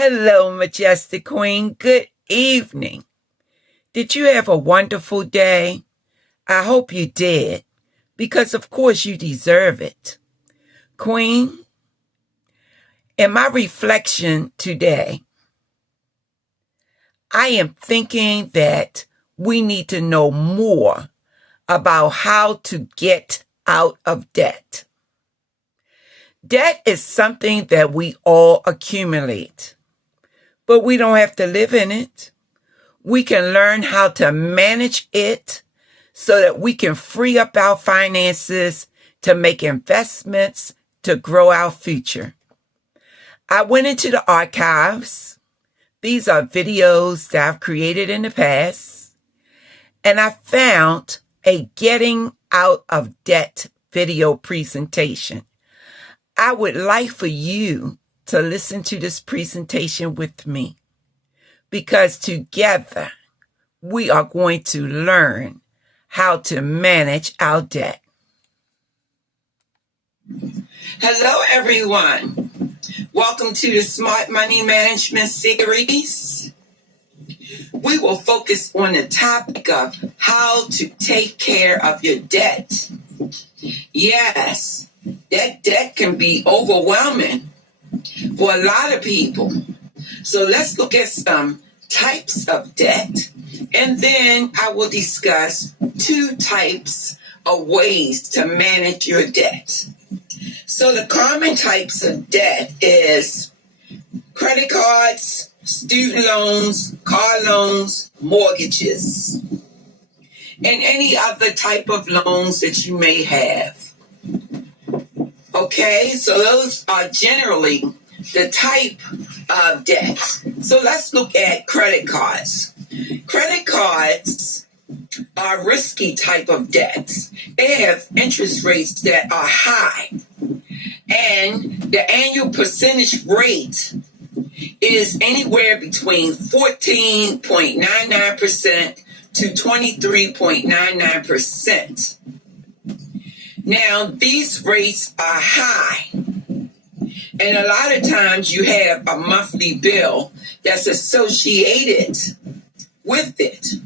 Hello, Majestic Queen. Good evening. Did you have a wonderful day? I hope you did, because of course you deserve it. Queen, in my reflection today, I am thinking that we need to know more about how to get out of debt. Debt is something that we all accumulate, but we don't have to live in it. We can learn how to manage it so that we can free up our finances to make investments to grow our future. I went into the archives. These are videos that I've created in the past, and I found a Getting Out of Debt video presentation. I would like for you to listen to this presentation with me, because together we are going to learn how to manage our debt. Hello, everyone. Welcome to the Smart Money Management series. We will focus on the topic of how to take care of your debt. Yes, that debt can be overwhelming for a lot of people. So let's look at some types of debt, and then I will discuss 2 types of ways to manage your debt. So the common types of debt is credit cards, student loans, car loans, mortgages, and any other type of loans that you may have. Okay, so those are generally the type of debt. So let's look at credit cards. Credit cards are risky type of debts. They have interest rates that are high, and the annual percentage rate is anywhere between 14.99% to 23.99%. Now, these rates are high, and a lot of times you have a monthly bill that's associated with it.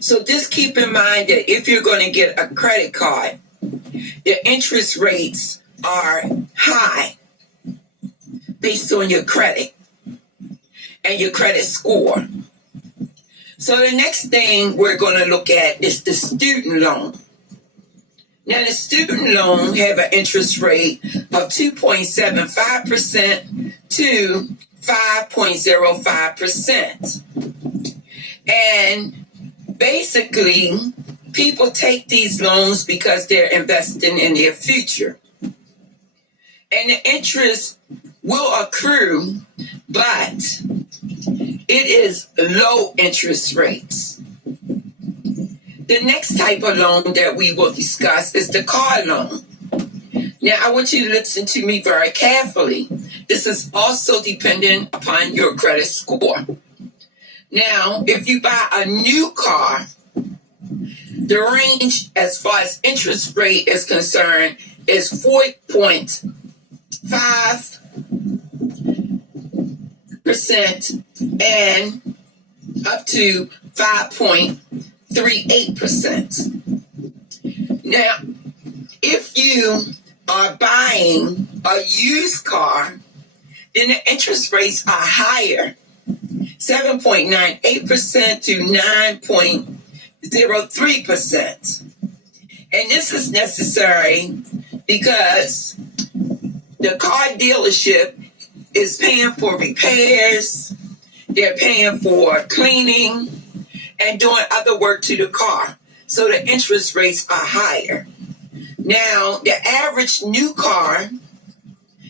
So just keep in mind that if you're going to get a credit card, the interest rates are high based on your credit and your credit score. So the next thing we're going to look at is the student loan. Now, the student loan have an interest rate of 2.75% to 5.05%. And basically, people take these loans because they're investing in their future. And the interest will accrue, but it is low interest rates. The next type of loan that we will discuss is the car loan. Now, I want you to listen to me very carefully. This is also dependent upon your credit score. Now, if you buy a new car, the range as far as interest rate is concerned is 4.5% and up to 5.38%. Now, if you are buying a used car, then the interest rates are higher, 7.98% to 9.03%. And this is necessary because the car dealership is paying for repairs, they're paying for cleaning, and doing other work to the car. So the interest rates are higher. Now, the average new car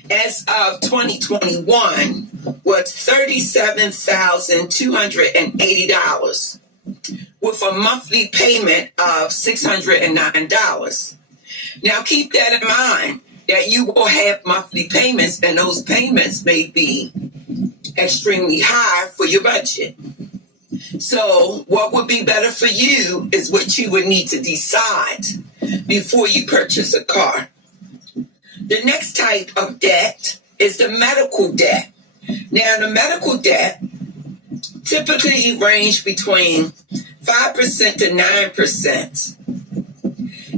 as of 2021 was $37,280 with a monthly payment of $609. Now, keep that in mind that you will have monthly payments, and those payments may be extremely high for your budget. So what would be better for you is what you would need to decide before you purchase a car. The next type of debt is the medical debt. Now, the medical debt typically range between 5% to 9%.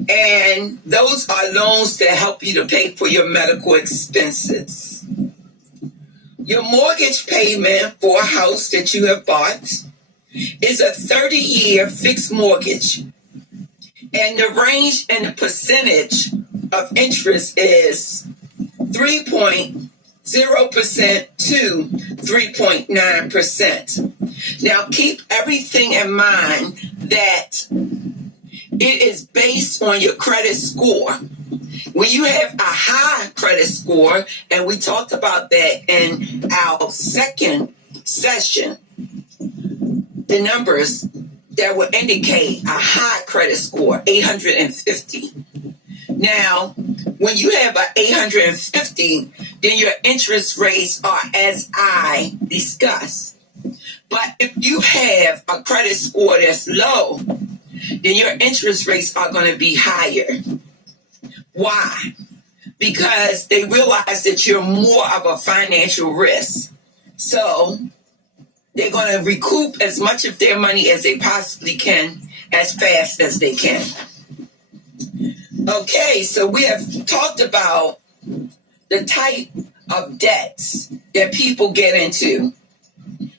And those are loans that help you to pay for your medical expenses. Your mortgage payment for a house that you have bought is a 30-year fixed mortgage. And the range and the percentage of interest is 3.0% to 3.9%. Now, keep everything in mind that it is based on your credit score. When you have a high credit score, and we talked about that in our second session, the numbers that would indicate a high credit score, 850. Now, when you have an 850, then your interest rates are as I discussed. But if you have a credit score that's low, then your interest rates are going to be higher. Why? Because they realize that you're more of a financial risk. So they're going to recoup as much of their money as they possibly can, as fast as they can. Okay, so we have talked about the type of debts that people get into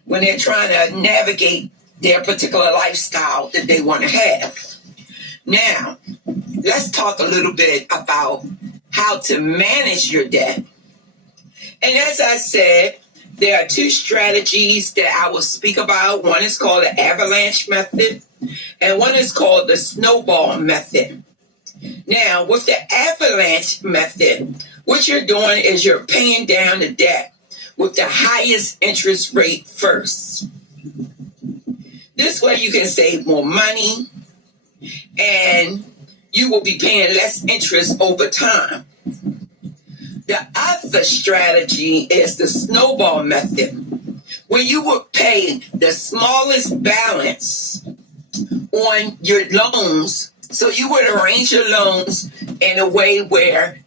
when they're trying to navigate their particular lifestyle that they want to have. Now, let's talk a little bit about how to manage your debt. And as I said, there are two strategies that I will speak about. One is called the avalanche method, and one is called the snowball method. Now, with the avalanche method, what you're doing is you're paying down the debt with the highest interest rate first. This way you can save more money and you will be paying less interest over time. The other strategy is the snowball method, where you would pay the smallest balance on your loans. So you would arrange your loans in a way where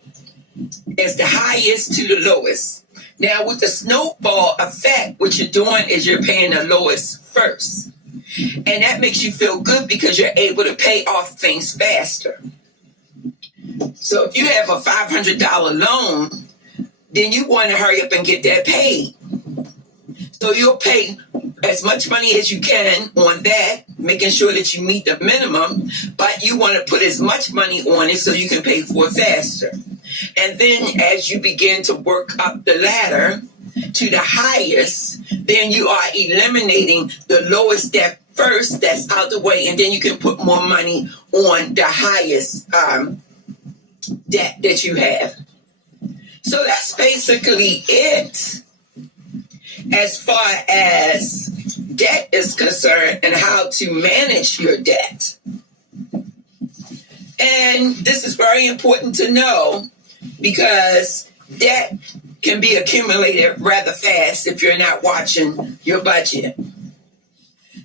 it's the highest to the lowest. Now, with the snowball effect, what you're doing is you're paying the lowest first. And that makes you feel good because you're able to pay off things faster. So if you have a $500 loan, then you want to hurry up and get that paid. So you'll pay as much money as you can on that, making sure that you meet the minimum, but you want to put as much money on it so you can pay for it faster. And then as you begin to work up the ladder to the highest, then you are eliminating the lowest debt first, that's out the way, and then you can put more money on the highest debt that you have. So that's basically it as far as debt is concerned and how to manage your debt. And this is very important to know because debt can be accumulated rather fast if you're not watching your budget.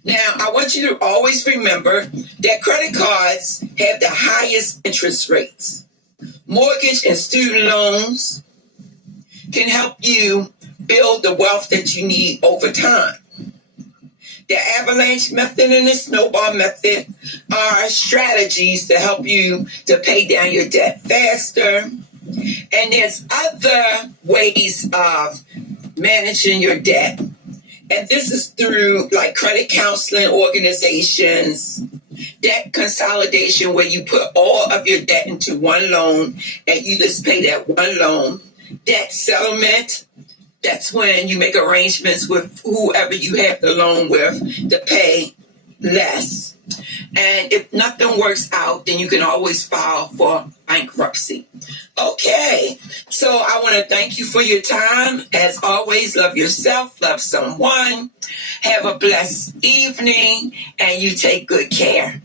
Now, I want you to always remember that credit cards have the highest interest rates. Mortgage and student loans can help you build the wealth that you need over time. The avalanche method and the snowball method are strategies to help you to pay down your debt faster. And there's other ways of managing your debt. And this is through like credit counseling organizations, debt consolidation, where you put all of your debt into one loan and you just pay that one loan. Debt settlement, that's when you make arrangements with whoever you have the loan with to pay less. And if nothing works out, then you can always file for bankruptcy. Okay, so I want to thank you for your time. As always, love yourself, love someone. Have a blessed evening, and you take good care.